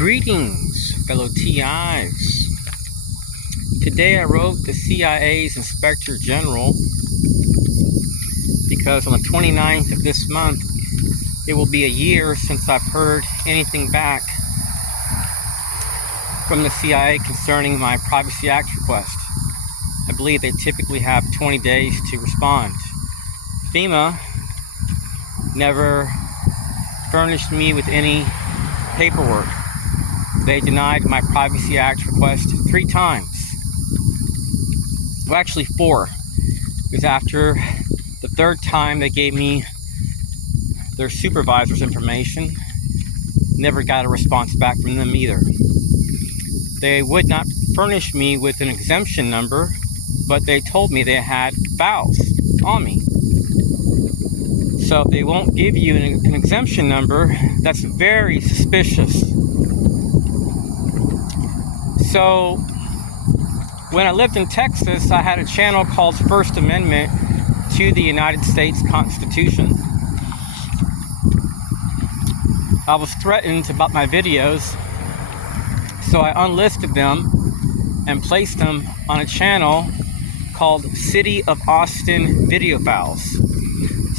Greetings, fellow TIs. Today I wrote the CIA's Inspector General because on the 29th of this month, it will be a year since I've heard anything back from the CIA concerning my Privacy Act request. I believe they typically have 20 days to respond. FEMA never furnished me with any paperwork. They denied my Privacy Act request 3 times. Well, actually 4. Because after the 3rd time they gave me their supervisor's information, never got a response back from them either. They would not furnish me with an exemption number, but they told me they had files on me. So if they won't give you an exemption number, that's very suspicious. So when I lived in Texas, I had a channel called First Amendment to the United States Constitution. I was threatened about my videos, so I unlisted them and placed them on a channel called City of Austin Video Files.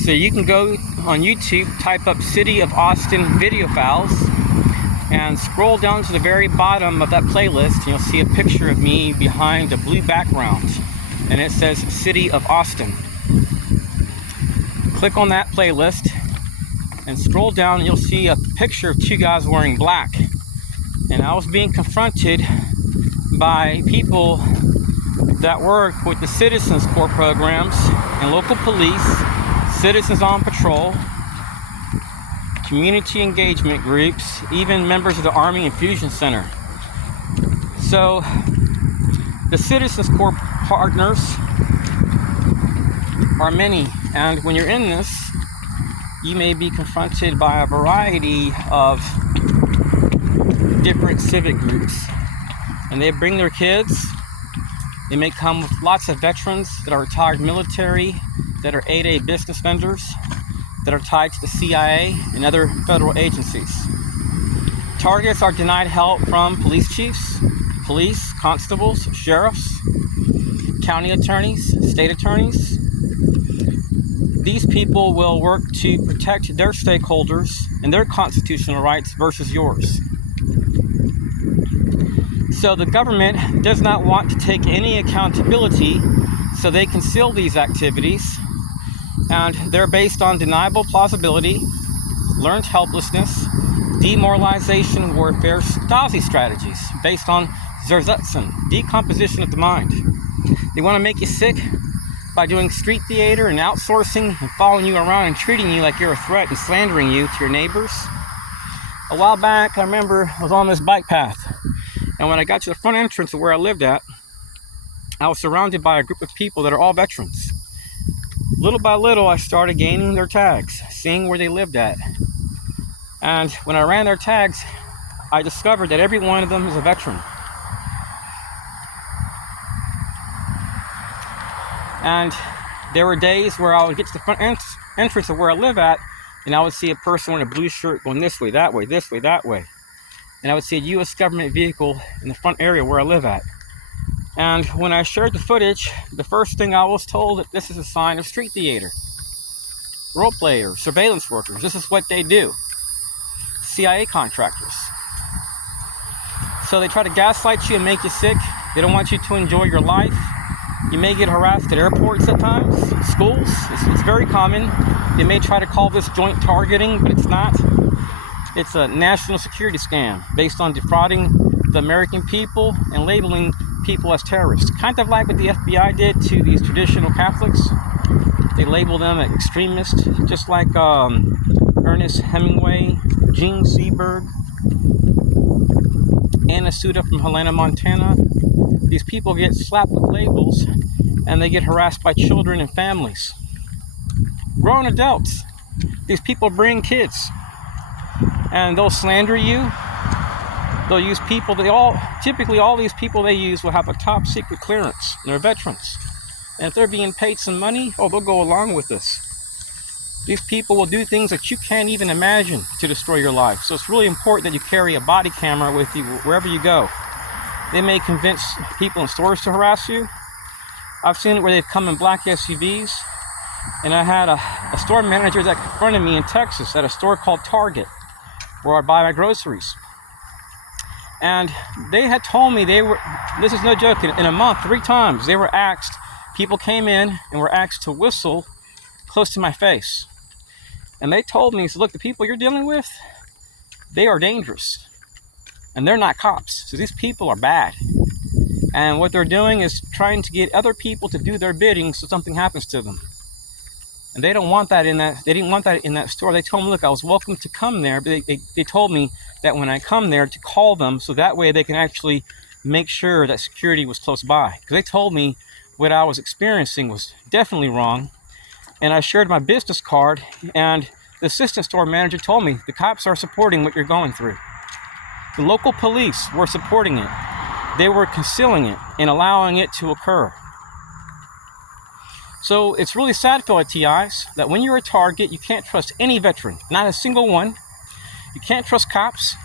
So you can go on YouTube, type up City of Austin Video Files, and scroll down to the very bottom of that playlist, and you'll see a picture of me behind a blue background, and it says City of Austin. Click on that playlist and scroll down, and you'll see a picture of 2 guys wearing black. And I was being confronted by people that work with the Citizens Corps programs and local police, Citizens on Patrol, community engagement groups, even members of the Army Infusion Center. So the Citizens Corps partners are many, and when you're in this, you may be confronted by a variety of different civic groups, and they bring their kids. They may come with lots of veterans that are retired military, that are aide business vendors, that are tied to the CIA and other federal agencies. Targets are denied help from police chiefs, police, constables, sheriffs, county attorneys, state attorneys. These people will work to protect their stakeholders and their constitutional rights versus yours. So the government does not want to take any accountability, so they conceal these activities, and they're based on deniable plausibility, learned helplessness, demoralization, warfare, Stasi strategies based on Zersetzen, decomposition of the mind. They want to make you sick by doing street theater and outsourcing and following you around and treating you like you're a threat and slandering you to your neighbors. A while back, I remember I was on this bike path, and when I got to the front entrance of where I lived at, I was surrounded by a group of people that are all veterans. Little by little, I started gaining their tags, seeing where they lived at. And when I ran their tags, I discovered that every one of them is a veteran. And there were days where I would get to the front entrance of where I live at, and I would see a person wearing a blue shirt going this way, that way, this way, that way. And I would see a U.S. government vehicle in the front area where I live at. And when I shared the footage, the first thing I was told that this is a sign of street theater. Role players, surveillance workers, this is what they do. CIA contractors. So they try to gaslight you and make you sick. They don't want you to enjoy your life. You may get harassed at airports at times, schools. It's very common. They may try to call this joint targeting, but it's not. It's a national security scam based on defrauding the American people and labeling people as terrorists. Kind of like what the FBI did to these traditional Catholics. They label them extremists, just like Ernest Hemingway, Gene Seberg, Anna Suda from Helena, Montana. These people get slapped with labels, and they get harassed by children and families. Grown adults. These people bring kids, and they'll slander you. They'll use people, typically all these people they use will have a top secret clearance. They're veterans. And if they're being paid some money, they'll go along with this. These people will do things that you can't even imagine to destroy your life. So it's really important that you carry a body camera with you wherever you go. They may convince people in stores to harass you. I've seen it where they've come in black SUVs. And I had a store manager that confronted me in Texas at a store called Target, where I buy my groceries. And they had told me this is no joke, in a month, 3 times, people came in and were asked to whistle close to my face. And they told me, look, the people you're dealing with, they are dangerous. And they're not cops. So these people are bad. And what they're doing is trying to get other people to do their bidding so something happens to them. And they don't want that they didn't want that in that store. They told me, look, I was welcome to come there, but they told me that when I come there to call them so that way they can actually make sure that security was close by. Because they told me what I was experiencing was definitely wrong. And I shared my business card, and the assistant store manager told me the cops are supporting what you're going through. The local police were supporting it. They were concealing it and allowing it to occur. So it's really sad, fellow TIs, that when you're a target, you can't trust any veteran, not a single one. You can't trust cops.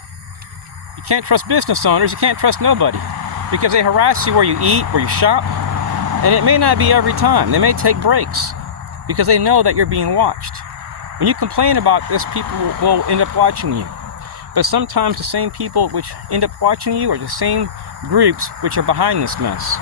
You can't trust business owners. You can't trust nobody because they harass you where you eat, where you shop. And it may not be every time. They may take breaks because they know that you're being watched. When you complain about this, people will end up watching you. But sometimes the same people which end up watching you are the same groups which are behind this mess.